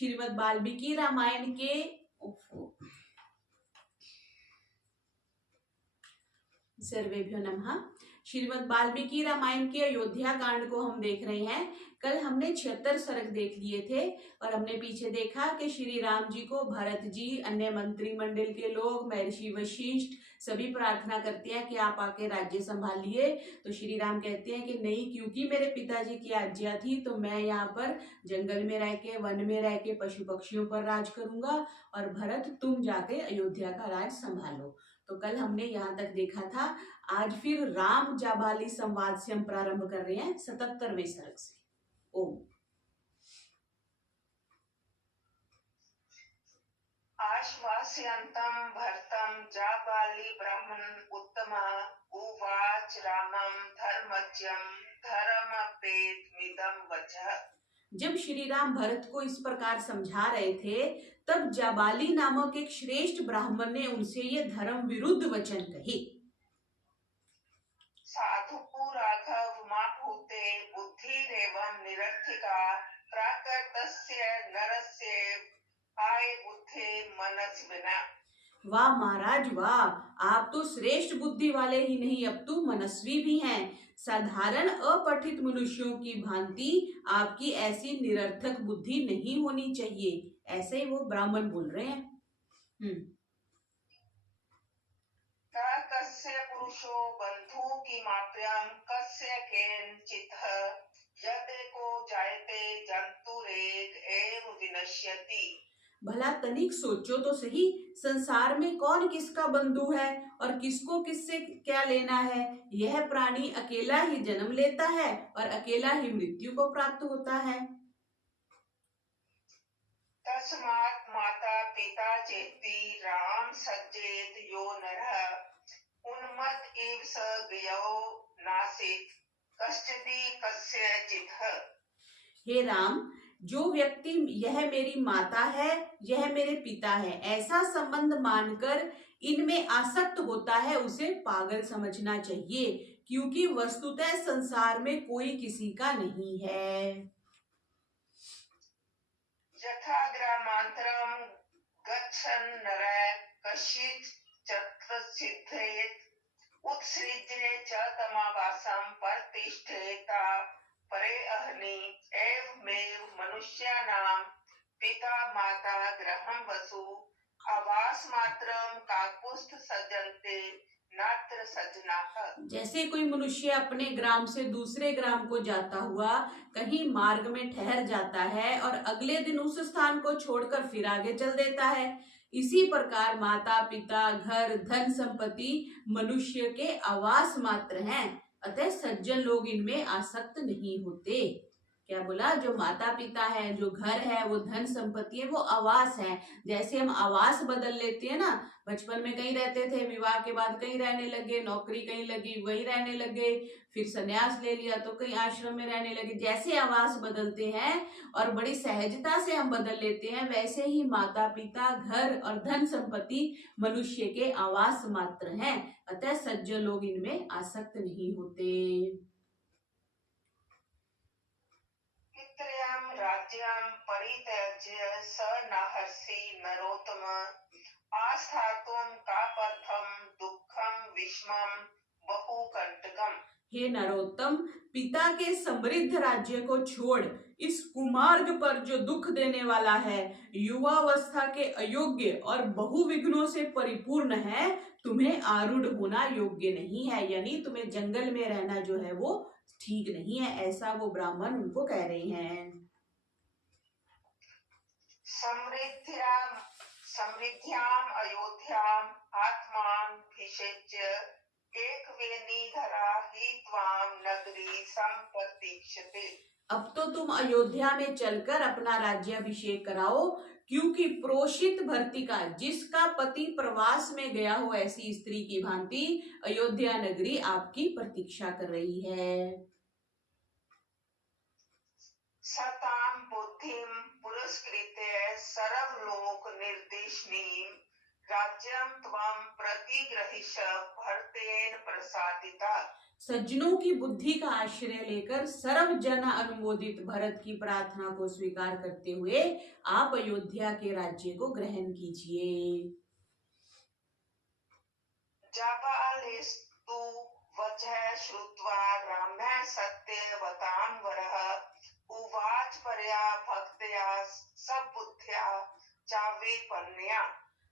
श्रीमद् वाल्मीकि रामायण के सर्वेभ्यो नमः। श्रीमद् वाल्मीकि रामायण के अयोध्या कांड को हम देख रहे हैं। कल हमने 76 सर्ग देख लिए थे और हमने पीछे देखा कि श्री राम जी को भरत जी, अन्य मंत्रिमंडल के लोग, महर्षि वशिष्ठ सभी प्रार्थना करते हैं कि आप आके राज्य संभालिए। तो श्री राम कहते हैं कि नहीं, क्योंकि मेरे पिताजी की आज्ञा थी तो मैं यहाँ पर जंगल में रह के, वन में रह के पशु पक्षियों पर राज करूंगा और भरत तुम जाके अयोध्या का राज संभालो। तो कल हमने यहाँ तक देखा था। आज फिर राम जाबाली संवाद से हम प्रारंभ कर रहे हैं 77वें सर्ग से। ओम। आश्वास्यन्तं भरतं जाबाली ब्राह्मण उत्तम उवाच रामं धर्मज्ञं धर्मपेतमिदं वचः। जब श्री राम भरत को इस प्रकार समझा रहे थे तब जाबाली नामक एक श्रेष्ठ ब्राह्मण ने उनसे ये धर्म विरुद्ध वचन कहे। साधुकु राघव माभूते बुद्धिरेवं निरर्थिका प्राकृतस्य नरस्य आय बुद्धि मनस बिना। वाह महाराज वाह, आप तो श्रेष्ठ बुद्धि वाले ही नहीं अब तो मनस्वी भी हैं। साधारण अपठित मनुष्यों की भांति आपकी ऐसी निरर्थक बुद्धि नहीं होनी चाहिए। ऐसे ही वो ब्राह्मण बोल रहे हैं। कस्य पुरुषो बंधु की माप्यम कस्य केनचित् यदेको जायते जंतुरेक एव विनश्यति। भला तनिक सोचो तो सही, संसार में कौन किसका बंधु है और किसको किससे क्या लेना है। यह प्राणी अकेला ही जन्म लेता है और अकेला ही मृत्यु को प्राप्त होता है। तस्मात् माता पिता चेति राम सज्जेत यो नरः उन्मत्त इव स गयो नासित कष्टदि कस्यचित्। हे राम, जो व्यक्ति यह मेरी माता है, यह मेरे पिता है, ऐसा संबंध मानकर इनमें आसक्त होता है उसे पागल समझना चाहिए, क्योंकि वस्तुतः संसार में कोई किसी का नहीं है। यथा ग्रामांतरं गच्छन् नरः कश्चित् सिद्धयेत् उत्सृज्य च तमावासं प्रतिष्ठेता परे अह्नि एवमेव मनुष्याणां पिता माता गृहं वसु आवास मात्रं काकुस्थ सज्जन्ते नात्र सज्जनाः। जैसे कोई मनुष्य अपने ग्राम से दूसरे ग्राम को जाता हुआ कहीं मार्ग में ठहर जाता है और अगले दिन उस स्थान को छोड़कर फिर आगे चल देता है, इसी प्रकार माता पिता, घर, धन संपत्ति मनुष्य के आवास मात्र हैं, अतः सज्जन लोग इनमें आसक्त नहीं होते। क्या बोला? जो माता पिता है, जो घर है, वो धन संपत्ति है, वो आवास है। जैसे हम आवास बदल लेते हैं ना, बचपन में कहीं रहते थे, विवाह के बाद कहीं रहने लगे, नौकरी कहीं लगी वहीं रहने लगे, फिर संन्यास ले लिया तो कहीं आश्रम में रहने लगे। जैसे आवास बदलते हैं और बड़ी सहजता से हम बदल लेते हैं, वैसे ही माता पिता, घर और धन संपत्ति मनुष्य के आवास मात्र हैं, अतः सज्जन लोग इनमें आसक्त नहीं होते। राज्यं परित्यज्य स नाहर्षि नरोत्तम आस्थातुं कापथं दुःखं विषमं बहुकंटकम्। हे नरोत्तम, पिता के समृद्ध राज्य को छोड़ इस कुमार्ग पर जो दुख देने वाला है, युवावस्था के अयोग्य और बहुविघ्नों से परिपूर्ण है, तुम्हें आरूढ़ होना योग्य नहीं है, यानी तुम्हें जंगल में रहना जो है वो ठीक नहीं है, ऐसा वो ब्राह्मण उनको कह रहे हैं। समृद्ध्याम अयोध्याम आत्मान भिषेच्य एकवेणीधरा हि त्वाम नगरी संप्रतीक्षते। अब तो तुम अयोध्या में चलकर अपना राज्याभिषेक कराओ, क्योंकि प्रोषित भर्तिका, जिसका पति प्रवास में गया हो ऐसी स्त्री की भांति अयोध्या नगरी आपकी प्रतीक्षा कर रही है। सताम बुद्धिम पुरस्कृत्य सर्वलोक निर्देशनीम राज्यं त्वं प्रतिगृहीष भरतेन प्रसादिता। सज्जनों की बुद्धि का आश्रय लेकर सर्व जन अनुमोदित भरत की प्रार्थना को स्वीकार करते हुए आप अयोध्या के राज्य को ग्रहण कीजिए। जाबालिस्तु वचः श्रुत्वा रामः सत्यवतां वरः उवाच परया भक्त्या सबुद्ध्या चावेपन्या।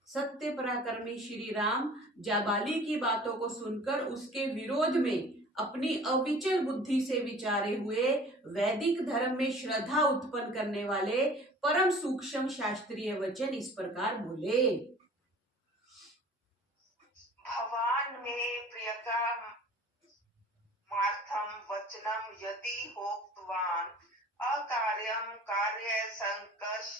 सत्य पराक्रमी श्री राम जाबाली की बातों को सुनकर उसके विरोध में अपनी अविचल बुद्धि से विचारे हुए वैदिक धर्म में श्रद्धा उत्पन्न करने वाले परम सूक्ष्म शास्त्रीय वचन इस प्रकार बोले। भवान में प्रियका मार्थम वचनम यदि होक्तवान अकार्यम कार्य संकष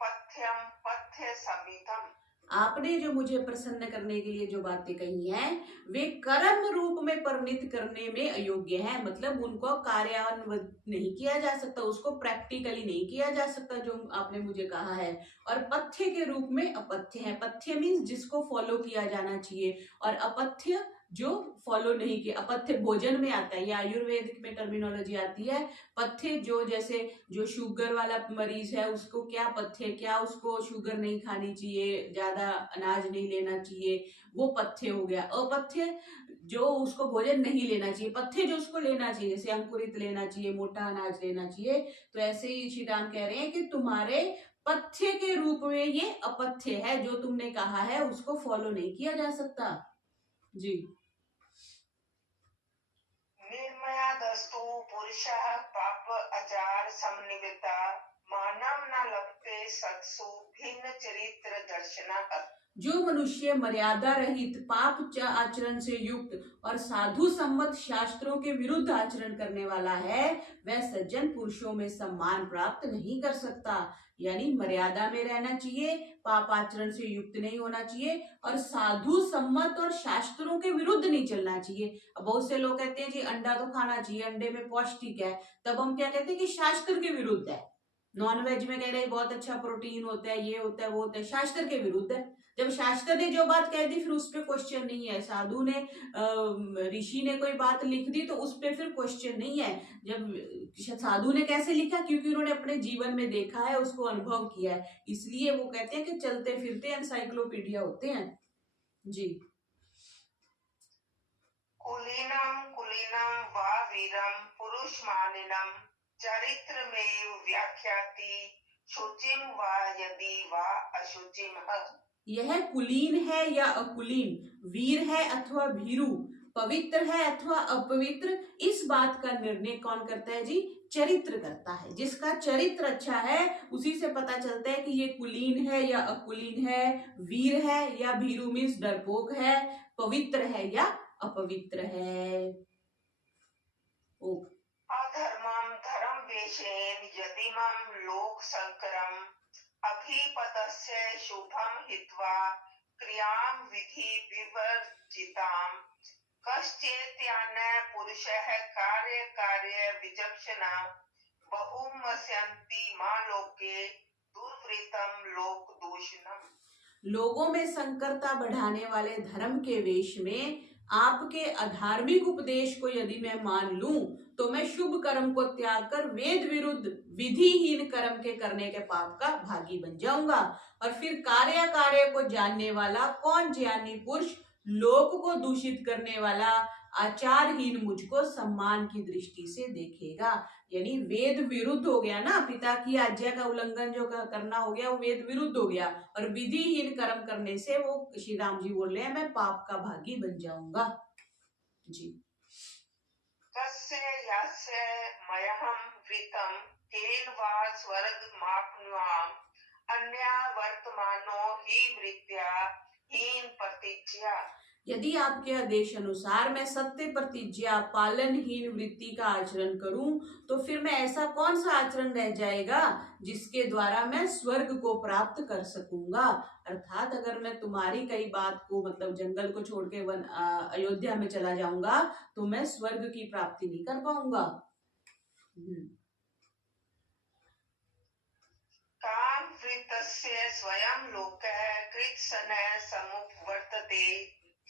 पथ्यम पथ्य समितम। आपने जो मुझे प्रसन्न करने के लिए जो बातें कही हैं वे कर्म रूप में परिणित करने में अयोग्य हैं, मतलब उनको कार्यान्वित नहीं किया जा सकता, उसको प्रैक्टिकली नहीं किया जा सकता जो आपने मुझे कहा है। और पथ्य के रूप में अपथ्य है। पथ्य मीन्स जिसको फॉलो किया जाना चाहिए, और अपथ्य जो फॉलो नहीं किया। अपथ्य भोजन में आता है, ये आयुर्वेदिक में टर्मिनोलॉजी आती है। पथ्य जो जैसे जो शुगर वाला मरीज है उसको क्या पथ्य, क्या उसको शुगर नहीं खानी चाहिए, ज्यादा अनाज नहीं लेना चाहिए, वो पथ्य हो गया। अपथ्य जो उसको भोजन नहीं लेना चाहिए, पथ्य जो उसको लेना चाहिए, जैसे अंकुरित लेना चाहिए, मोटा अनाज लेना चाहिए। तो ऐसे ही श्री राम कह रहे हैं कि तुम्हारे पथ्य के रूप में ये अपथ्य है, जो तुमने कहा है उसको फॉलो नहीं किया जा सकता। जी। निर्मया दस्तु पुरुषः पाप आचार समन्विता मानव न लभते सत्सु भिन्न चरित्र दर्शनः। जो मनुष्य मर्यादा रहित पाप आचरण से युक्त और साधु सम्मत शास्त्रों के विरुद्ध आचरण करने वाला है वह सज्जन पुरुषों में सम्मान प्राप्त नहीं कर सकता। यानी मर्यादा में रहना चाहिए, पाप आचरण से युक्त नहीं होना चाहिए, और साधु सम्मत और शास्त्रों के विरुद्ध नहीं चलना चाहिए। अब बहुत से लोग कहते हैं जी अंडा तो खाना चाहिए, अंडे में पौष्टिक है, तब हम क्या कहते हैं कि शास्त्र के विरुद्ध है। नॉन वेज में कह रहे हैं बहुत अच्छा प्रोटीन होता है, ये होता है वो होता है, शास्त्र के विरुद्ध है। जब शास्त्र ने जो बात कह दी फिर उस पर क्वेश्चन नहीं है। साधु ने ऋषि ने कोई बात लिख दी तो उस पर फिर क्वेश्चन नहीं है। जब साधु ने कैसे लिखा, क्योंकि उन्होंने अपने जीवन में देखा है, उसको अनुभव किया है, इसलिए वो कहते हैं कि चलते फिरते एनसाइक्लोपीडिया होते हैं। जी। कुलीनम कुलीनम वा वीरम पुरुष मानिनम चरित्र में व्याख्याति शुचिम वा यदि वा अशुचिम। यह कुलीन है या अकुलीन, वीर है अथवा भीरु, पवित्र है अथवा अपवित्र, इस बात का निर्णय कौन करता है जी? चरित्र करता है। जिसका चरित्र अच्छा है उसी से पता चलता है कि ये कुलीन है या अकुलीन है, वीर है या भीरु मीन्स डरपोक है, पवित्र है या अपवित्र है। ओ अधर्मम धर्म वेशेन यदिमम लोक संकरम अभिपतस्य शुभम हित्वा क्रियाम विधि विवर्जिताम कश्चेत्यान पुरुषः कार्य कार्य विचक्षणा बहुमस्यन्ति मा लोके दुर्वृतम लोक दूषणम। लोगों में संकरता बढ़ाने वाले धर्म के वेश में आपके अधार्मिक उपदेश को यदि मैं मान लूं तो मैं शुभ कर्म को त्याग कर वेद विरुद्ध विधिहीन कर्म के करने के पाप का भागी बन जाऊंगा। और फिर कार्य कार्य को जानने वाला कौन ज्ञानी पुरुष लोक को दूषित करने वाला आचारहीन मुझको सम्मान की दृष्टि से देखेगा। यानी वेद विरुद्ध हो गया ना, पिता की आज्ञा का उल्लंघन जो करना हो गया वो वेद विरुद्ध हो गया, और विधिहीन कर्म करने से वो श्री राम जी बोल रहे हैं मैं पाप का भागी बन जाऊंगा। जी। कस्य यस्य मयहं वृतं केन वा स्वर्गमाप्नुयाम् अन्या वर्तमानो हि वृत्त्या हीन प्रतिज्ञा। यदि आपके आदेश अनुसार मैं सत्य प्रतिज्ञा पालनहीन वृत्ति का आचरण करूं तो फिर मैं ऐसा कौन सा आचरण रह जाएगा जिसके द्वारा मैं स्वर्ग को प्राप्त कर सकूंगा। अर्थात अगर मैं तुम्हारी कई बात को मतलब जंगल को छोड़ के अयोध्या में चला जाऊंगा तो मैं स्वर्ग की प्राप्ति नहीं कर पाऊंगा। काम वृत्तस्य स्वयं लोकः कृत्स्नः समुपवर्तते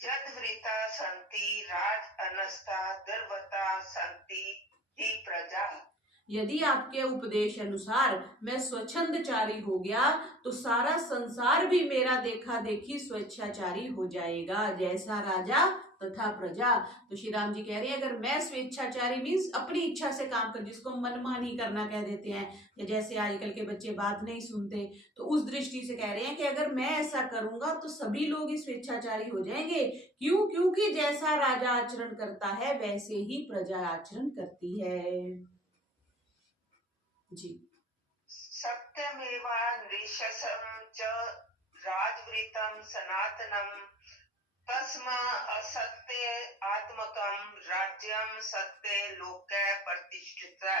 यद्वृता सन्ति राज अनस्ता दुर्वता सन्ति ही प्रजा। यदि आपके उपदेश अनुसार मैं स्वच्छंदचारी हो गया तो सारा संसार भी मेरा देखा देखी स्वेच्छाचारी हो जाएगा, जैसा राजा तथा प्रजा। तो श्री राम जी कह रहे हैं अगर मैं स्वेच्छाचारी मीन्स अपनी इच्छा से काम कर, जिसको मनमानी करना कह देते हैं, या जैसे आजकल के बच्चे बात नहीं सुनते, तो उस दृष्टि से कह रहे हैं कि अगर मैं ऐसा करूंगा तो सभी लोग ही स्वेच्छाचारी हो जाएंगे। क्यों? क्योंकि जैसा राजा आचरण करता है वैसे ही प्रजा आचरण करती है। जी। सत्यमेवा नृशंसं च राजवृतं सनातनं तस्मा असत्य आत्मकं राज्यं सत्य लोके प्रतिष्ठिता।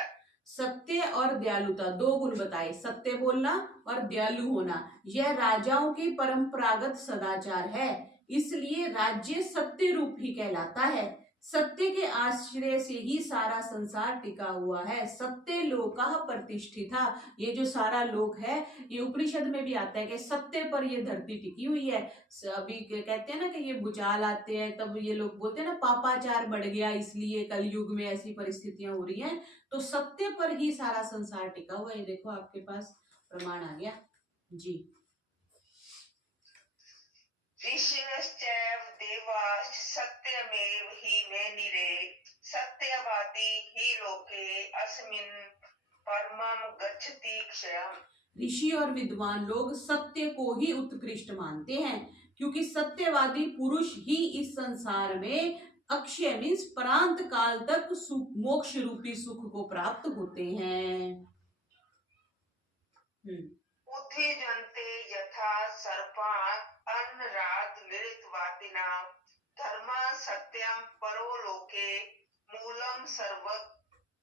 सत्य और दयालुता दो गुण बताए, सत्य बोलना और दयालु होना, यह राजाओं के परंपरागत सदाचार है, इसलिए राज्य सत्य रूप ही कहलाता है। सत्य के आश्रय से ही सारा संसार टिका हुआ है। सत्य लोकः प्रतिष्ठिता, ये जो सारा लोक है ये उपनिषद में भी आता है कि सत्य पर ये धरती टिकी हुई है। अभी कहते हैं ना कि ये भूचाल आते हैं तब ये लोग बोलते हैं ना पापाचार बढ़ गया इसलिए कलयुग में ऐसी परिस्थितियां हो रही हैं, तो सत्य पर ही सारा संसार टिका हुआ है। ये देखो आपके पास प्रमाण आ गया। जी। ऋषयश्चैव देवाश्च सत्यमेव हि मेनिरे सत्यवादी हि लोके अस्मिन् परमं गच्छति क्षयम्। ऋषि और विद्वान लोग सत्य को ही उत्कृष्ट मानते हैं, क्योंकि सत्यवादी पुरुष ही इस संसार में अक्षय मीन्स परांत काल तक मोक्ष रूपी सुख को प्राप्त होते हैं। उत्थिजन्ते यथा सर्पाः अन्नरात मृतवादिना धर्मः सत्यं परोलोके मूलं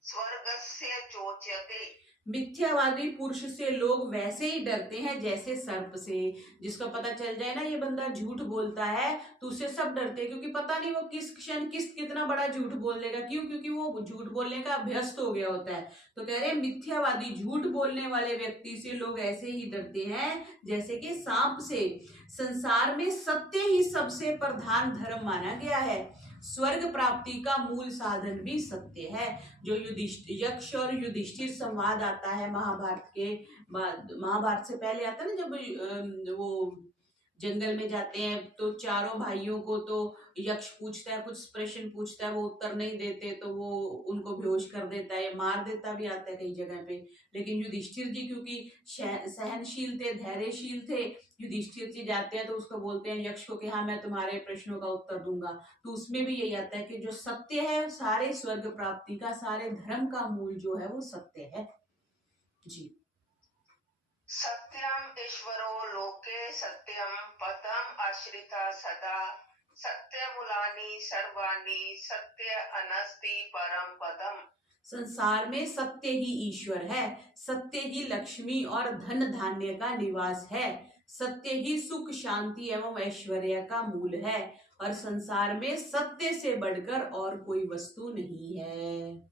स्वर्गस्य चोच्यते। मिथ्यावादी पुरुष से लोग वैसे ही डरते हैं जैसे सर्प से। जिसका पता चल जाए ना ये बंदा झूठ बोलता है तो उससे सब डरते हैं, क्योंकि पता नहीं वो किस क्षण कितना बड़ा झूठ बोल लेगा। क्यों? क्योंकि वो झूठ बोलने का अभ्यस्त हो गया होता है। तो कह रहे हैं मिथ्यावादी झूठ बोलने वाले व्यक्ति से लोग ऐसे ही डरते हैं जैसे कि सांप से। संसार में सत्य ही सबसे प्रधान धर्म माना गया है। स्वर्ग प्राप्ति का मूल साधन भी सत्य है। जो यक्ष और युधिष्ठिर संवाद आता है महाभारत से पहले आता है ना, जब वो जंगल में जाते हैं तो चारों भाइयों को तो यक्ष पूछता है, कुछ प्रश्न पूछता है, वो उत्तर नहीं देते तो वो उनको बेहोश कर देता है, मार देता भी आता है कई जगह पे। लेकिन युधिष्ठिर जी क्योंकि सहनशील थे, धैर्यशील थे, युधिष्ठिर जी जाते हैं तो उसको बोलते हैं यक्ष को कि हाँ मैं तुम्हारे प्रश्नों का उत्तर दूंगा। तो उसमें भी यही आता है कि जो सत्य है सारे स्वर्ग प्राप्ति का, सारे धर्म का मूल जो है वो सत्य है। जी। सत्यम ईश्वरो लोके सत्यम पदम आश्रिता सदा सत्यमूलानि सर्वाणि सत्य अनस्ति परम पदम। संसार में सत्य ही ईश्वर है, सत्य ही लक्ष्मी और धन धान्य का निवास है, सत्य ही सुख शांति एवं ऐश्वर्य का मूल है, और संसार में सत्य से बढ़कर और कोई वस्तु नहीं है।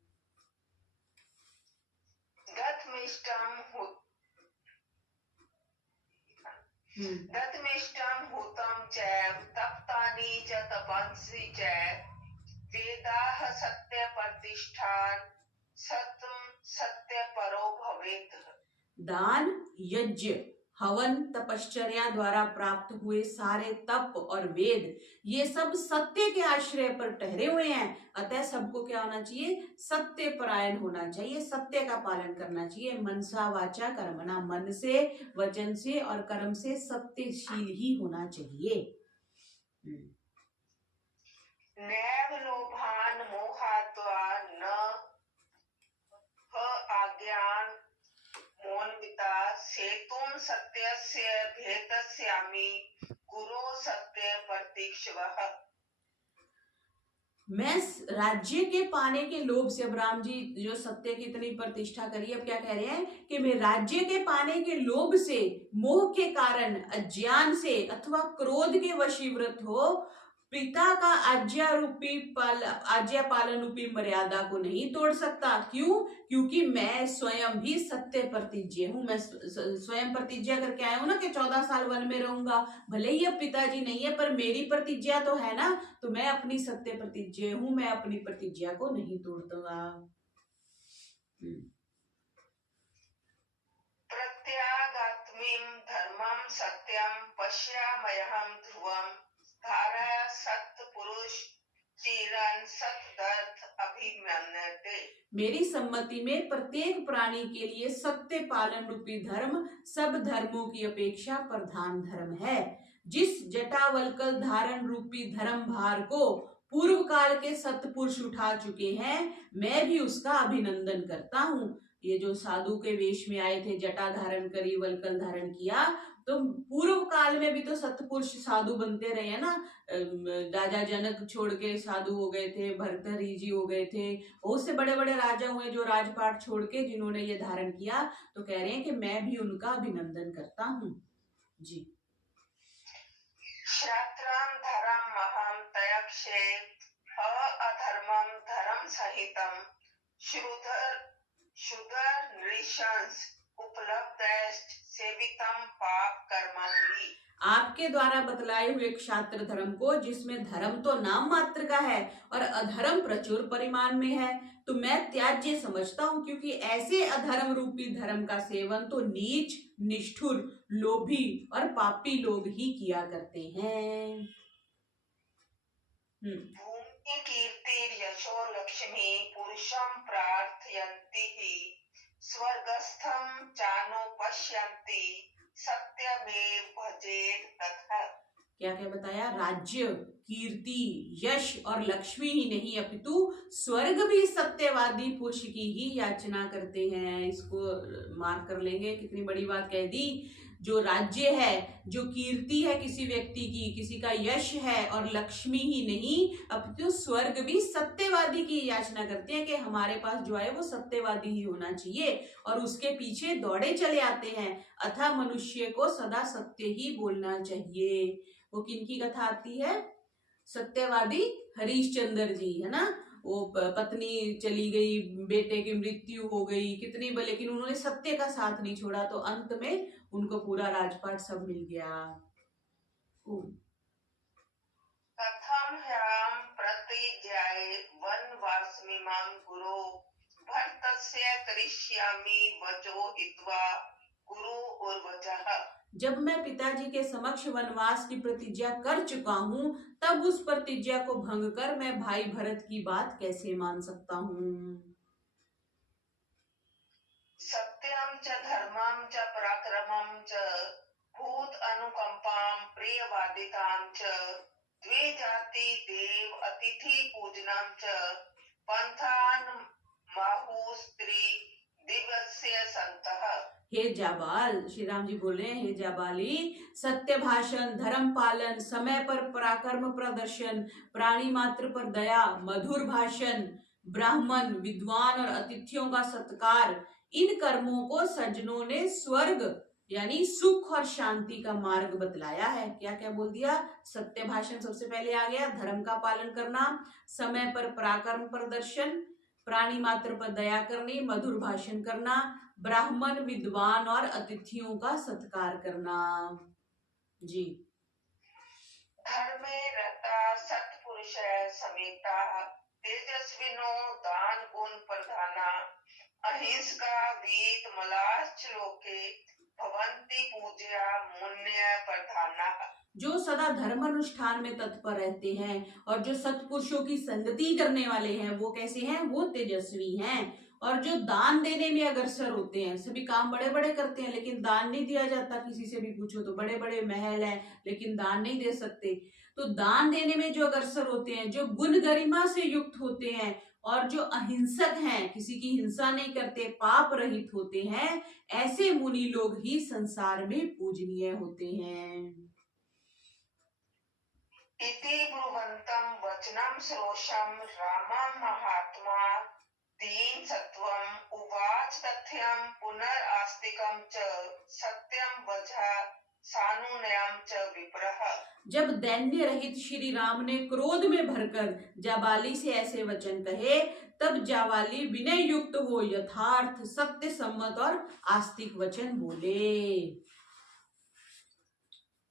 दत्मिष्टं हुतं चैव तप्तानि च तपंसि चैव वेदाः सत्य प्रतिष्ठान सत्यं सत्य परो भवेत्। दान, यज्ञ, हवन, तपश्चर्या द्वारा प्राप्त हुए सारे तप और वेद ये सब सत्य के आश्रय पर ठहरे हुए हैं। अतः सबको क्या होना चाहिए? सत्य परायण होना चाहिए, सत्य का पालन करना चाहिए। मनसा वाचा कर्मणा, मन से, वचन से और कर्म से सत्यशील ही होना चाहिए। नैव लोभान् मोहात्वा न आज्ञान मोन्विता सेतुं सत्यस्य भेदस्यामि गुरो सत्य प्रतीक्षवः। मैं राज्य के पाने के लोभ से, अब राम जी जो सत्य की इतनी प्रतिष्ठा करी, अब क्या कह रहे हैं कि मैं राज्य के पाने के लोभ से, मोह के कारण, अज्ञान से अथवा क्रोध के वशीवृत हो पिता का आज्ञा पालन रूपी मर्यादा को नहीं तोड़ सकता। क्यों? क्योंकि मैं स्वयं भी सत्य प्रतिज्ञ हूँ। मैं स्वयं प्रतिज्ञा करके आया हूँ ना कि 14 साल वन में रहूंगा। भले ही अब पिताजी नहीं है, पर मेरी प्रतिज्ञा तो है ना, तो मैं अपनी सत्य प्रतिज्ञ हूँ, मैं अपनी प्रतिज्ञा को नहीं तोड़ दूंगा। प्रत्यागात्मीं धर्मं सत्यं पश्याम्यहं ध्रुवं धारय सत्पुरुष चिरं सतदर्थ अभिमन्यते। मेरी सम्मति में प्रत्येक प्राणी के लिए सत्य पालन रूपी धर्म सब धर्मों की अपेक्षा प्रधान धर्म है। जिस जटावल्कल धारण रूपी धर्म भार को पूर्व काल के सत्पुरुष उठा चुके हैं, मैं भी उसका अभिनंदन करता हूँ। ये जो साधु के वेश में आए थे, जटा धारण करी, वल्कल धारण किया, तो पूर्व काल में भी तो सत्पुरुष साधु बनते रहे हैं ना। राजा जनक छोड़ के साधु हो गए थे, भर्तृहरि हो गए थे, बहुत से बड़े बड़े राजा हुए जो राजपाट छोड़ के जिन्होंने ये धारण किया। तो कह रहे हैं कि मैं भी उनका अभिनंदन करता हूँ जी। क्षात्रं धर्ममहं तयक्षे अधर्मं धर्म सहितं शूद्र नृशंस उपलब्धैश्च सेवितं पाप कर्मणि। आपके द्वारा बतलाए हुए क्षात्र धर्म को, जिसमें धर्म तो नाम मात्र का है और अधर्म प्रचुर परिमाण में है, तो मैं त्याज्य समझता हूँ, क्योंकि ऐसे अधर्म रूपी धर्म का सेवन तो नीच, निष्ठुर, लोभी और पापी लोग ही किया करते हैं। भूमि कीर्ति यशो लक्ष्मी पुरुषं प्रार्थयन्ति हि स्वर्गस्थं चानुपश्यन्ति सत्यमेव भजेत तथा। क्या क्या बताया? राज्य, कीर्ति, यश और लक्ष्मी ही नहीं, अपितु स्वर्ग भी सत्यवादी पुरुष की ही याचना करते हैं। इसको मार्क कर लेंगे, कितनी बड़ी बात कह दी। जो राज्य है, जो कीर्ति है किसी व्यक्ति की, किसी का यश है, और लक्ष्मी ही नहीं अपितु स्वर्ग भी सत्यवादी की याचना करते हैं कि हमारे पास जो है वो सत्यवादी ही होना चाहिए, और उसके पीछे दौड़े चले आते हैं। अतः मनुष्य को सदा सत्य ही बोलना चाहिए। वो किनकी कथा आती है? सत्यवादी हरिश्चंद्र जी, है ना। वो पत्नी चली गई, बेटे की मृत्यु हो गई, कितनी लेकिन उन्होंने सत्य का साथ नहीं छोड़ा, तो अंत में उनको पूरा राजपाट सब मिल गया। कथम ह्याम प्रतिज्ञाय वनवासमिमां गुरो भर्तस्य करिष्यामि वचो हित्वा गुरु उर्वचः। जब मैं पिताजी के समक्ष वनवास की प्रतिज्ञा कर चुका हूँ, तब उस प्रतिज्ञा को भंग कर मैं भाई भरत की बात कैसे मान सकता हूँ? सत्यम च धर्मम च पराक्रमम च भूत अनुकंपाम प्रियवादिताम च द्वे जाति देव अतिथि पूजनम च पंथान माहु स्त्री दिवस्य संतः। हे जाबाल, श्री राम जी बोल रहे हैं, हे जाबाली, सत्य भाषण, धर्म पालन, समय पर पराक्रम प्रदर्शन, प्राणी मात्र पर दया, मधुर भाषण, ब्राह्मण, विद्वान और अतिथियों का सत्कार, इन कर्मों को सज्जनों ने स्वर्ग यानी सुख और शांति का मार्ग बतलाया है। क्या क्या बोल दिया? सत्य भाषण सबसे पहले आ गया, धर्म का पालन करना, समय पर पराक्रम प्रदर्शन, प्राणी मात्र पर दया करनी, मधुर भाषण करना, ब्राह्मण, विद्वान और अतिथियों का सत्कार करना जी। धर्मे रता सत्पुरुष समेता तेजस्विनो दान गुण प्रधाना अहिंसका वीत मलाश्च लोके भवन्ति पूज्या मुन्य प्रधाना। जो सदा धर्म अनुष्ठान में तत्पर रहते हैं और जो सत्पुरुषों की संगति करने वाले हैं, वो कैसे हैं? वो तेजस्वी हैं। और जो दान देने में अग्रसर होते हैं, सभी काम बड़े बड़े करते हैं लेकिन दान नहीं दिया जाता। किसी से भी पूछो तो बड़े बड़े महल हैं लेकिन दान नहीं दे सकते। तो दान देने में जो अग्रसर होते हैं, जो गुण गरिमा से युक्त होते हैं और जो अहिंसक हैं, किसी की हिंसा नहीं करते, पाप रहित होते हैं, ऐसे मुनि लोग ही संसार में पूजनीय होते हैं। इति ब्रुवन्तं वचनं श्रोषं रामं महात्मा दीन सत्वम उवाच तथ्यं पुनरास्तिकं च सत्यं वचा सानुनयम च विप्रः। जब दैन्य रहित श्री राम ने क्रोध में भरकर जाबाली से ऐसे वचन कहे, तब जाबाली विनय युक्त हो यथार्थ सत्य सम्मत और आस्तिक वचन बोले।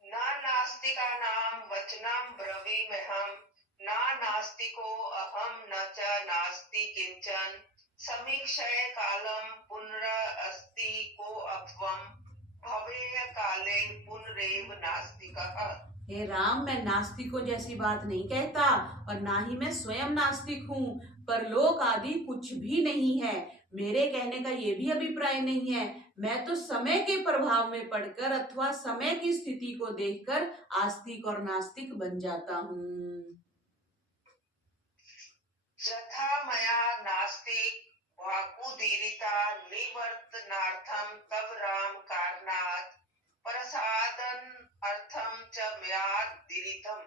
न नास्तिकानां वचनं ब्रवीम्यहम्, न नास्तिको अहं न च नास्ति किंचन, समीक्षय कालं पुनरस्ति कोऽप्यं, भवेय काले पुनरेव नास्तिकः। हे राम, मैं नास्तिकों जैसी बात नहीं कहता और ना ही मैं स्वयं नास्तिक हूँ। परलोक आदि कुछ भी नहीं है। मेरे कहने का ये भी अभिप्राय नहीं है। मैं तो समय के प्रभाव में पड़कर अथवा समय की स्थिति को देखकर आस्तिक और नास्तिक बन जाता हूँ। यथा मया नास्तिक वाकुदीरिता निवर्तनार्थं तव राम कारणात्, प्रसादन अर्थम च मया दीरितम्।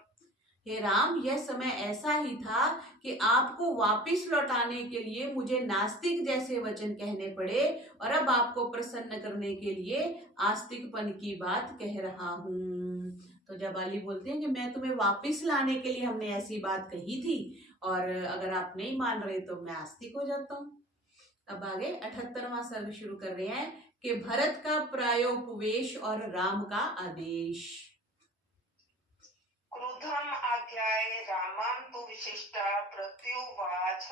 हे राम, यह समय ऐसा ही था कि आपको वापिस लौटाने के लिए मुझे नास्तिक जैसे वचन कहने पड़े और अब आपको प्रसन्न करने के लिए आस्तिकपन की बात कह रहा हूँ। तो जाबाली बोलते हैं कि मैं तुम्हें वापिस लाने के लिए हमने ऐसी बात कही थी और अगर आप नहीं मान रहे तो मैं आस्तिक हो जाता हूँ। अब आगे 78वां सर्ग शुरू कर रहे हैं कि भरत का प्रायोपवेश और राम का आदेश। क्रुद्धम आज्ञाय रामं तु विशिष्टा प्रत्युवाच,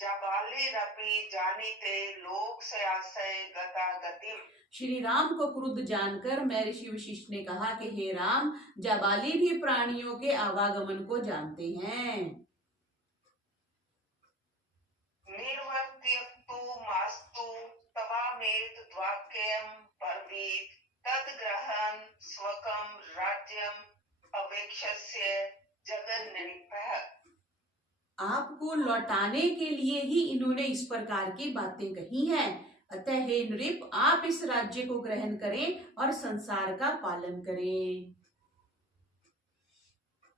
जाबालिरपि जानीते लोकस्यास्य गता गतिम्। श्री राम को क्रुद्ध जानकर महर्षि वशिष्ठ ने कहा कि हे राम, जाबाली भी प्राणियों के आवागमन को जानते हैं। निर्वर्त्यक्तु मास्तु तवामेतद्वाक्यं ब्रवीत्, तद्ग्रहन् स्वकं राज्यम् अवेक्ष्य जगन्नृपः। आपको लौटाने के लिए ही इन्होंने इस प्रकार की बातें कही हैं। अतः हे नृप, आप इस राज्य को ग्रहण करें और संसार का पालन करें।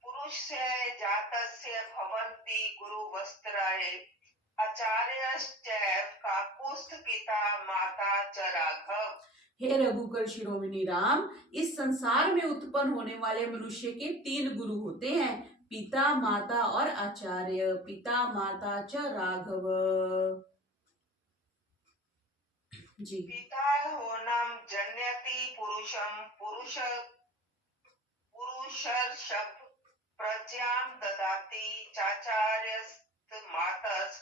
पुरुषस्य जातस्य भवन्ति गुरुवस्त्राय, आचार्यश्चैव काकुस्थ पिता माता च राघव। हे रघुकुल शिरोमणि राम, इस संसार में उत्पन्न होने वाले मनुष्य के 3 गुरु होते हैं, पिता माता और आचार्य। पिता माता च राघव। जी। पिता होनम जन्यति पुरुषम पुरुषर्षभ प्रज्ञां ददाति, चाचार्यस्त मातस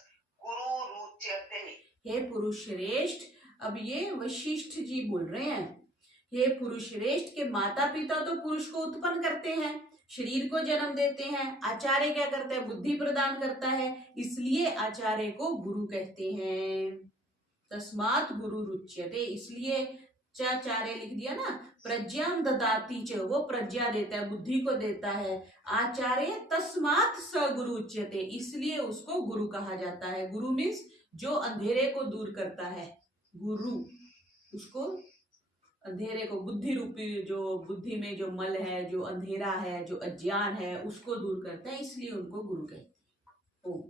गुरु रुच्यते। हे पुरुष श्रेष्ठ, अब ये वशिष्ठ जी बोल रहे हैं। हे पुरुष श्रेष्ठ के माता पिता तो पुरुष को उत्पन्न करते हैं, शरीर को जन्म देते हैं। आचार्य क्या करता है? बुद्धि प्रदान करता है, इसलिए आचार्य को गुरु कहते हैं। तस्मात् गुरु रुच्यते, इसलिए चाचार्य लिख दिया ना। प्रज्ञां ददाति च, वो प्रज्ञा देता है, बुद्धि को देता है। आचार्य तस्मात् स गुरु उच्यते, इसलिए उसको गुरु कहा जाता है। गुरु मीन्स जो अंधेरे को दूर करता है, गुरु उसको अंधेरे को, बुद्धि रूपी जो बुद्धि में जो मल है, जो अंधेरा है, जो अज्ञान है, उसको दूर करता है, इसलिए उनको गुरु कहते हैं। ओम।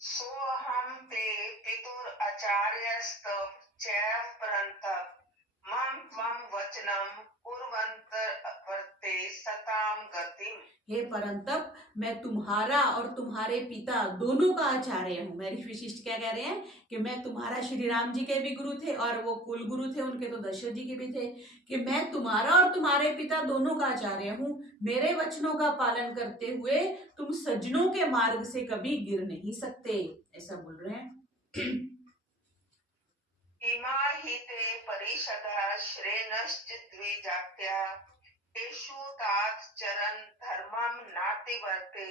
सोऽहं ते पितुर आचार्यस्तव चैव परन्तप, मम त्वं वचनं कुर्वन्तर्वर्ते सतां गतिम्। हे परंतप, मैं तुम्हारा और तुम्हारे पिता दोनों का आचार्य हूँ। महर्षि वशिष्ठ क्या कह रहे हैं कि मैं तुम्हारा, श्री राम जी के भी गुरु थे और वो कुल गुरु थे उनके, तो दशरथ जी के भी थे, कि मैं तुम्हारा और तुम्हारे पिता दोनों का आचार्य हूँ। मेरे वचनों का पालन करते हुए तुम सज्जनों के मार्ग से कभी गिर नहीं सकते, ऐसा बोल रहे हैं। इमा हि ते परिषदः श्रेणश्च द्विजात्या, तेषु तात चरन् धर्मं नातिवर्ते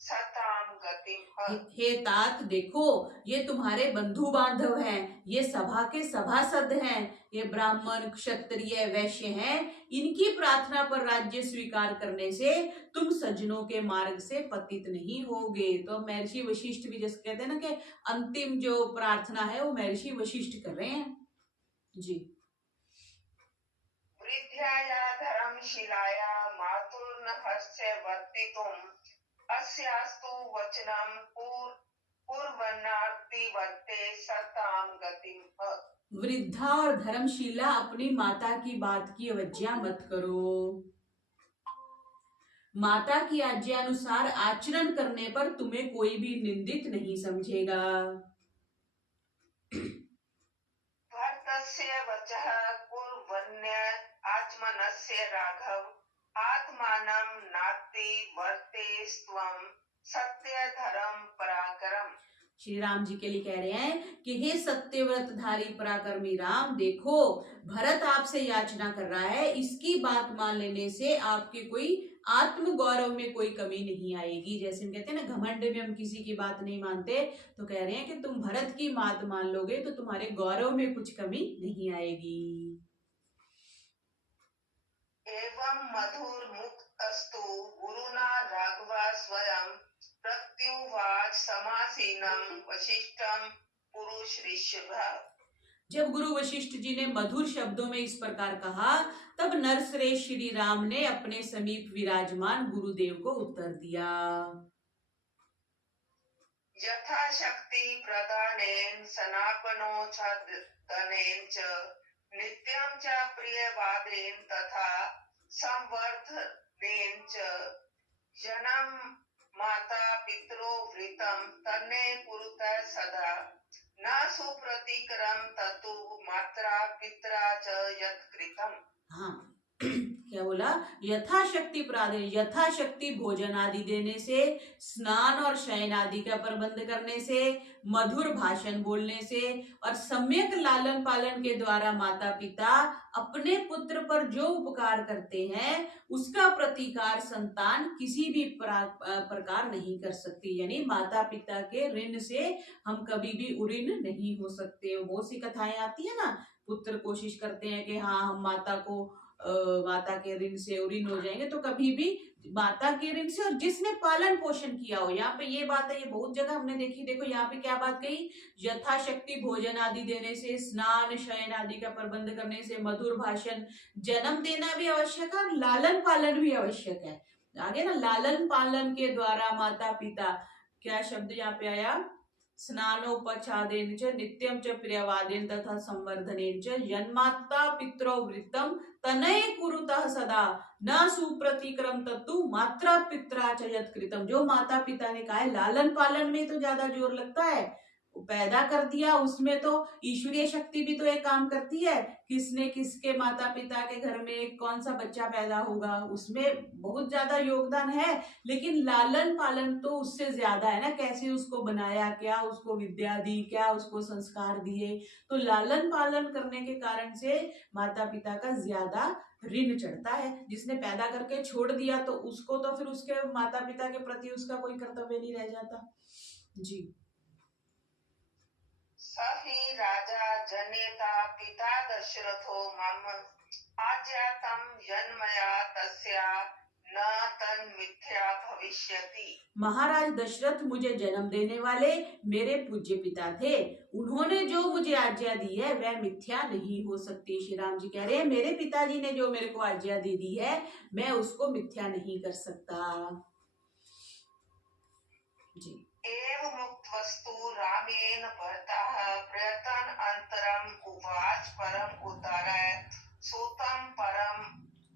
सतां गतिम्। हे तात, देखो ये तुम्हारे बंधु बांधव हैं, ये सभा के सभासद हैं, ये ब्राह्मण क्षत्रिय वैश्य हैं। इनकी प्रार्थना पर राज्य स्वीकार करने से तुम सज्जनों के मार्ग से पतित नहीं होगे। तो महर्षि वशिष्ठ भी जैसे कहते हैं ना कि अंतिम जो प्रार्थना है वो महर्षि वशिष्ठ कर रहे हैं। जी। वृद्ध्याया धर्मशिलाया मातुर्नहस्य वर्तितुम्, अस्यास्तु वचनं कुर्वन्नातिवर्ते सतां गतिम्। वृद्धा और धर्मशीला, अपनी माता की बात की अवज्ञा मत करो। माता की आज्ञा अनुसार आचरण करने पर तुम्हें कोई भी निंदित नहीं समझेगा। भर्तस्य वचः कुर्वन्य आत्मनस्य राघव आत्मानं नाति वर्तेस्त्वं सत्य धर्म पराक्रम। श्री राम जी के लिए कह रहे हैं कि हे सत्यव्रतधारी पराक्रमी राम, देखो भरत आपसे याचना कर रहा है, इसकी बात मान लेने से आपके कोई आत्म गौरव में कोई कमी नहीं आएगी। जैसे हम कहते हैं ना, घमंड में हम किसी की बात नहीं मानते, तो कह रहे हैं कि तुम भरत की बात मान लोगे तो तुम्हारे गौरव में कुछ कमी नहीं आएगी। एवं मधुर मुक्तस्तु गुरुना राघव स्वयं प्रत्युवाच समासीनं वशिष्ठं पुरुष ऋषभ। जब गुरु वशिष्ठ जी ने मधुर शब्दों में इस प्रकार कहा, तब नरश्रेष्ठ श्री राम ने अपने समीप विराजमान गुरुदेव को उत्तर दिया। यथाशक्ति प्रदानेन सनापनो च धनेन च नित्यं च प्रियवादेन तथा संवर्धनेन च जनं माता पितरो वृतं तन्ने कुरुत सदा न सुप्रतीकरं ततु मात्रा पित्रा च यत्कृतं। हाँ क्या बोला? यथाशक्ति प्रादे, यथाशक्ति भोजन आदि देने से, स्नान और शयन आदि का प्रबंध करने से, मधुर भाषण बोलने से और सम्यक लालन पालन के द्वारा माता पिता अपने पुत्र पर जो उपकार करते हैं उसका प्रतिकार संतान किसी भी प्रकार नहीं कर सकती। यानी माता पिता के ऋण से हम कभी भी उऋण नहीं हो सकते। बहुत सी कथाएं आती है ना, पुत्र कोशिश करते हैं कि हाँ हम माता के ऋण से उऋण हो जाएंगे, तो कभी भी माता के ऋण से, और जिसने पालन पोषण किया हो, यहाँ पे ये बात है, ये बहुत जगह हमने देखी। देखो यहाँ पे क्या बात कही, यथाशक्ति भोजन आदि देने से, स्नान शयन आदि का प्रबंध करने से, मधुर भाषण, जन्म देना भी आवश्यक है और लालन पालन भी आवश्यक है। आगे ना, लालन पालन के द्वारा माता पिता, क्या शब्द यहाँ पे आया, स्नानोपचादेन च नित्यं च प्रियवादेन तथा संवर्धनेन च जन्माता पितरो वृत्तम तनय कुरुतः सदा न सुप्रतिक्रम तत्तु मात्रा पित्रा च यत्कृतम। जो माता पिता ने कहा है, लालन पालन में तो ज्यादा जोर लगता है, पैदा कर दिया उसमें तो ईश्वरीय शक्ति भी तो एक काम करती है। किसने किसके माता पिता के घर में कौन सा बच्चा पैदा होगा, उसमें बहुत ज्यादा योगदान है, लेकिन लालन पालन तो उससे ज्यादा है ना। कैसे उसको बनाया, क्या उसको विद्या दी, क्या उसको संस्कार दिए, तो लालन पालन करने के कारण से माता पिता का ज्यादा ऋण चढ़ता है। जिसने पैदा करके छोड़ दिया तो उसको तो फिर उसके माता पिता के प्रति उसका कोई कर्तव्य नहीं रह जाता। जी। सहि राजा जनेता पिता दशरथो मम आज्ञातं यन्मया तस्या न तन्मिथ्या भविष्यति। महाराज दशरथ मुझे जन्म देने वाले मेरे पूज्य पिता थे, उन्होंने जो मुझे आज्ञा दी है वह मिथ्या नहीं हो सकती। श्री राम जी कह रहे हैं मेरे पिताजी ने जो मेरे को आज्ञा दे दी है मैं उसको मिथ्या नहीं कर सकता। जी। एव मुक्तवस्तु रामेण भरतः प्रयतन अंतरम उवाच परम उदारय सोतम परम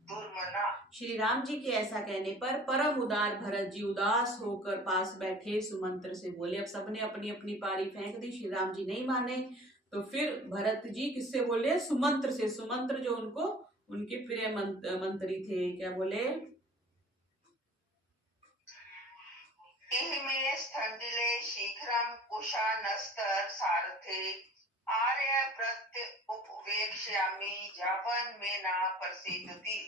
दुर्मना। श्री राम जी के ऐसा कहने पर परम उदार भरत जी उदास होकर पास बैठे सुमंत्र से बोले। अब सबने अपनी अपनी पारी फेंक दी, श्री राम जी नहीं माने, तो फिर भरत जी किससे बोले, सुमंत्र से। सुमंत्र जो उनको उनके प्रिय मंत्री थे, क्या बोले, स्थंडिले शीघ्रं कुशानस्तर सारथे आर्य प्रत्य उपवेक्ष्यामि जावन में ना प्रसिद्धति।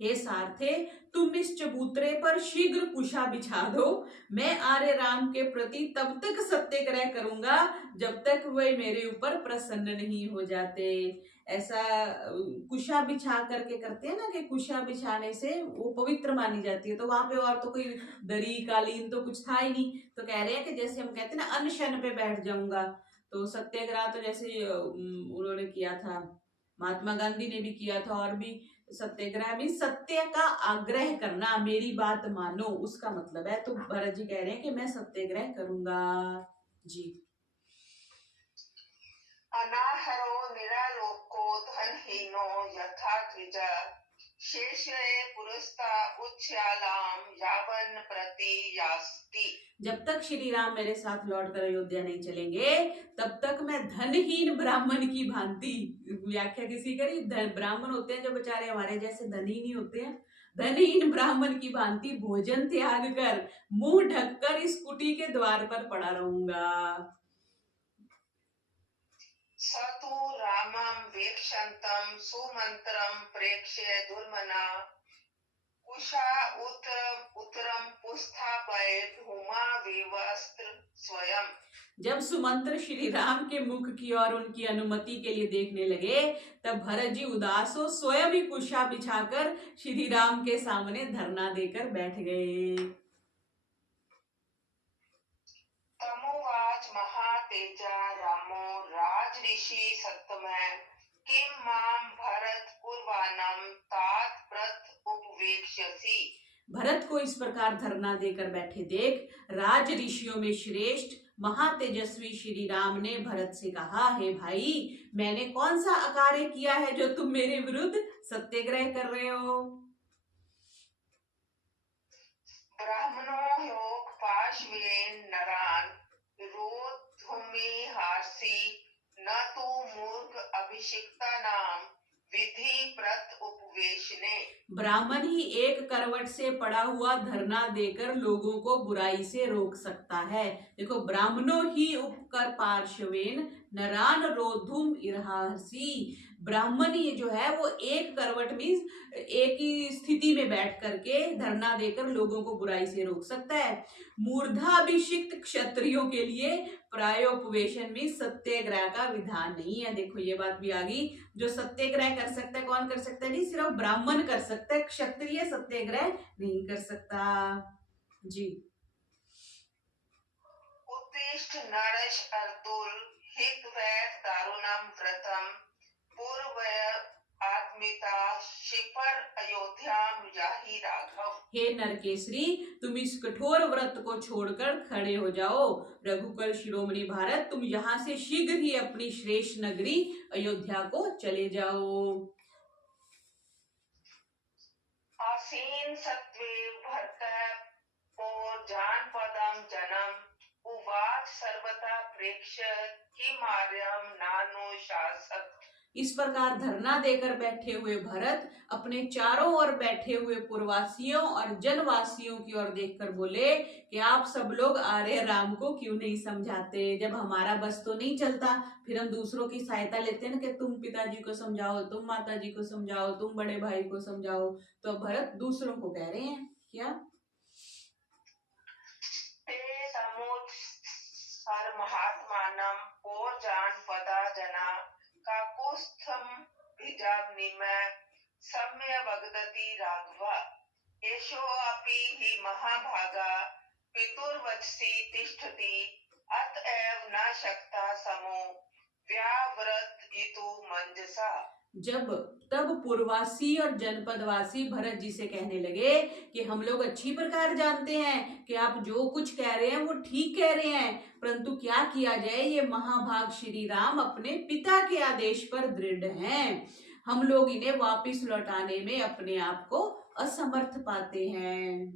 हे सारथे, तुम इस चबूतरे पर शीघ्र कुशा बिछा दो, मैं आर्य राम के प्रति तब तक सत्याग्रह करूंगा जब तक वे मेरे ऊपर प्रसन्न नहीं हो जाते। ऐसा कुशा बिछा करके करते हैं ना, कि कुशा बिछाने से वो पवित्र मानी जाती है। तो वहां पे और तो कोई दरी कालीन तो कुछ था ही नहीं, तो कह रहे हैं कि जैसे हम कहते हैं ना अनशन पे बैठ जाऊंगा, तो सत्याग्रह तो जैसे उन्होंने किया था, महात्मा गांधी ने भी किया था, और भी सत्याग्रह में सत्य का आग्रह करना, मेरी बात मानो, उसका मतलब है। तो भरत जी कह रहे हैं कि मैं सत्याग्रह करूंगा। जी। अनाहरो मेरा लोको धनहीनो यथा द्विज शेषे पुरस्ता उच्छ्यालाम यावन प्रति यास्ति। जब तक श्री राम मेरे साथ लौटकर अयोध्या नहीं चलेंगे तब तक मैं धनहीन ब्राह्मण की भांति, व्याख्या किसी करी, ब्राह्मण होते हैं जो बेचारे हमारे जैसे धनहीन ही होते हैं, धनहीन ब्राह्मण की भांति भोजन त्याग कर मुंह ढककर इस कुटी के द्वार पर पड़ा रहूंगा। सतु रामं वीक्षन्तं सुमंत्रं प्रेक्ष्य दुर्मना कुशा उत्तरं पुस्थापयेत् हुमा विवस्त्र स्वयं। जब सुमंत्र श्री राम के मुख की ओर उनकी अनुमति के लिए देखने लगे तब भरत जी उदास हो स्वयं ही कुशा बिछाकर श्री राम के सामने धरना देकर बैठ गए। तमुवाच महातेजा रामो राज ऋषि सत्तमः किम माम भरत पूर्वानम तात प्रत उपवेक्ष्यसि। भरत को इस प्रकार धरना देकर बैठे देख राज ऋषियों में श्रेष्ठ महातेजस्वी श्री राम ने भरत से कहा, हे भाई, मैंने कौन सा अकार्य किया है जो तुम मेरे विरुद्ध सत्याग्रह कर रहे हो। ब्राह्मणो योग पार्श्वेन नरान रोधुमि हासी न तु मूर्ख अभिषिक्ता नाम विधि प्रत उपवेशने। ब्राह्मण ही एक करवट से पड़ा हुआ धरना देकर लोगों को बुराई से रोक सकता है। देखो, ब्राह्मणों ही उपकर पार्श्वेन नरान रोधुम इरहासी, ब्राह्मण ही जो है वो एक करवट मीन्स एक ही स्थिति में बैठ करके धरना देकर लोगों को बुराई से रोक सकता है। मूर्धाभिषिक्त क्षत्रियों के लिए प्रायोपवेशन में सत्याग्रह का विधान नहीं है। देखो, ये बात भी आ गई, जो सत्याग्रह कर सकता है कौन कर सकता है, नहीं सिर्फ ब्राह्मण कर सकता है, क्षत्रिय सत्याग्रह नहीं कर सकता जी। उत्तिष्ठ नरश अर्दुल हितवैत दारुणम व्रतम पूर्व आत्मिता शिपर अयोध्याम याहि राघव। हे नरकेसरी, तुम इस कठोर व्रत को छोड़कर खड़े हो जाओ। रघुकुल शिरोमणि भारत, तुम यहाँ से शीघ्र ही अपनी श्रेष्ठ नगरी अयोध्या को चले जाओ। आसीन सत्वे भरत और जानपदम जनम उवाच सर्वथा प्रेक्ष किमार्यम नानो शासक। इस प्रकार धरना देकर बैठे हुए भरत अपने चारों ओर बैठे हुए पुरवासियों और जनवासियों की ओर देखकर बोले कि आप सब लोग आर्य राम को क्यों नहीं समझाते। जब हमारा बस तो नहीं चलता, फिर हम दूसरों की सहायता लेते हैं ना कि तुम पिताजी को समझाओ, तुम माताजी को समझाओ, तुम बड़े भाई को समझाओ। तो भरत दूसरों को कह रहे हैं क्या, महात्मानम और जान पदा जना काकुस्थम भिजाग्निमय सम्य वगदति राघव एषो अपि हि महाभागा पितुर्वचसि तिष्ठति अतएव न शक्ता समो व्याव्रतयितु मंजसा। तब पूर्ववासी और जनपदवासी भरत जी से कहने लगे कि हम लोग अच्छी प्रकार जानते हैं कि आप जो कुछ कह रहे हैं वो ठीक कह रहे हैं, परंतु क्या किया जाए, ये महाभाग श्री राम अपने पिता के आदेश पर दृढ़ हैं। हम लोग इन्हें वापिस लौटाने में अपने आप को असमर्थ पाते हैं।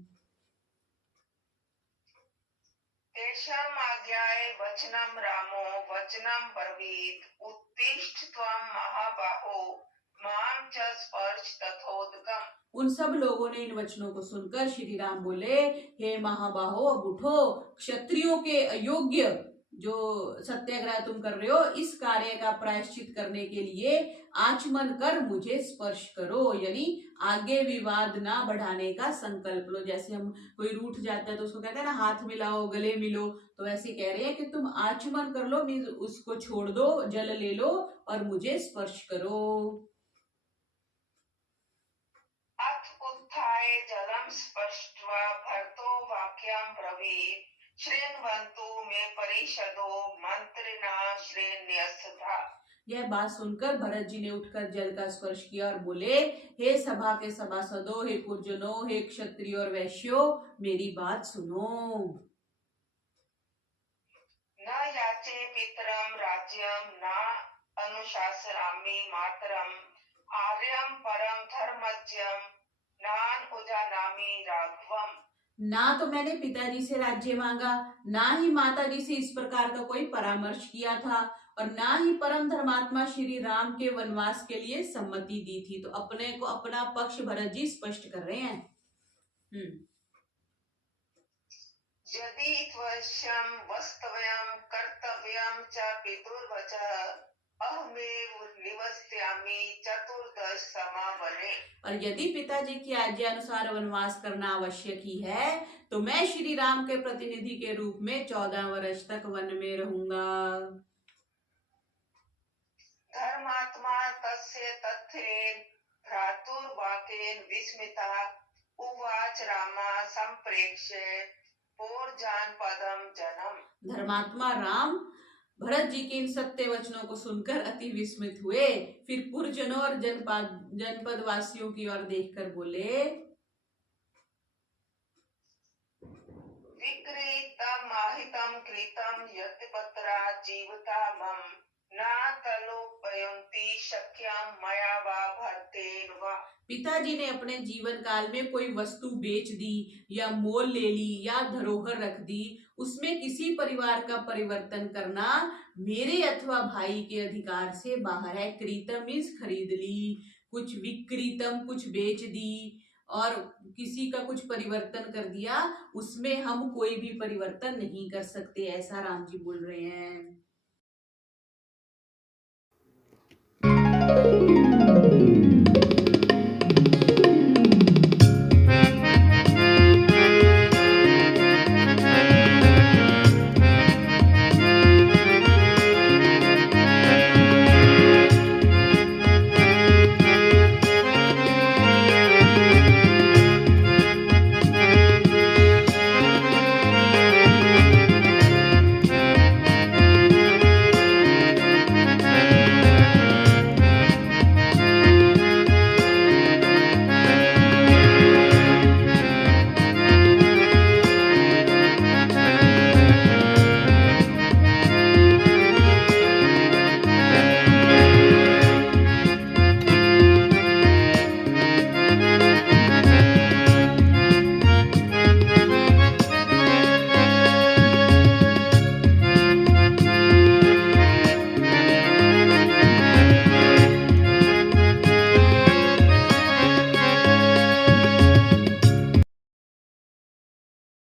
तेषाम् आज्ञाये वचनम रामो वचनम ब्रवीत उत्तिष्ठ त्वं महाबाहो मां च स्पर्श तथोदकम्। उन सब लोगों ने इन वचनों को सुनकर श्री राम बोले, हे महाबाहो, अब उठो, क्षत्रियों के अयोग्य जो सत्याग्रह तुम कर रहे हो, इस कार्य का प्रायश्चित करने के लिए आचमन कर मुझे स्पर्श करो, यानी आगे विवाद ना बढ़ाने का संकल्प लो। जैसे हम कोई रूठ जाता है तो उसको कहते हैं ना हाथ मिलाओ, गले मिलो, तो ऐसे कह रहे हैं कि तुम आचमन कर लो, मीन्स उसको छोड़ दो, जल ले लो और मुझे स्पर्श करो। अथ उत्थाय जलम स्पर्शत्वा भरतो वाक्यं ब्रवीत श्रृण्वन्तु मे परिषदो मंत्रिणा श्रेण्यस्तथा। यह बात सुनकर भरत जी ने उठकर जल का स्पर्श किया और बोले, हे सभा के सभासदों, हे पुरजनों, हे क्षत्रिय और वैश्यों, मेरी बात सुनो। न याचे पितरम राज्यम न अनुशासनामि मातरम आर्यम परम धर्मज्ञम नान उजानामि राघवम। ना तो मैंने पिताजी से राज्य मांगा, ना ही माताजी से इस प्रकार का कोई परामर्श किया था, और ना ही परम धर्मात्मा श्री राम के वनवास के लिए सम्मति दी थी। तो अपने को अपना पक्ष भरत जी स्पष्ट कर रहे हैं। यदि त्वश्यं वस्तव्यं कर्तव्यं च पितुर्वचः अहमेव निवस्यामि चतुर्दश समावने। और यदि पिताजी की आज्ञा अनुसार वनवास करना आवश्यक ही है, तो मैं श्री राम के प्रतिनिधि के रूप में 14 वर्ष तक वन में रहूंगा। धर्मात्मा तस्य तथ्येन भ्रातुर्वाक्येन विस्मिता उवाच रामा संप्रेक्ष्य पूर्वजानपदं जनम। धर्मात्मा राम भरत जी के इन सत्य वचनों को सुनकर अति विस्मित हुए। फिर पुरजनों और जनपद वासियों की ओर देखकर बोले, विक्रीतम माहितम कृतम यत्पत्रा जीवता मम ना तलोपयन्ति शक्यम मया वा भर्तेन वा। पिताजी ने अपने जीवन काल में कोई वस्तु बेच दी या मोल ले ली या धरोहर रख दी, उसमें किसी परिवार का परिवर्तन करना मेरे अथवा भाई के अधिकार से बाहर है। क्रीतम मीन्स खरीद ली, कुछ विक्रीतम कुछ बेच दी, और किसी का कुछ परिवर्तन कर दिया, उसमें हम कोई भी परिवर्तन नहीं कर सकते, ऐसा राम जी बोल रहे हैं।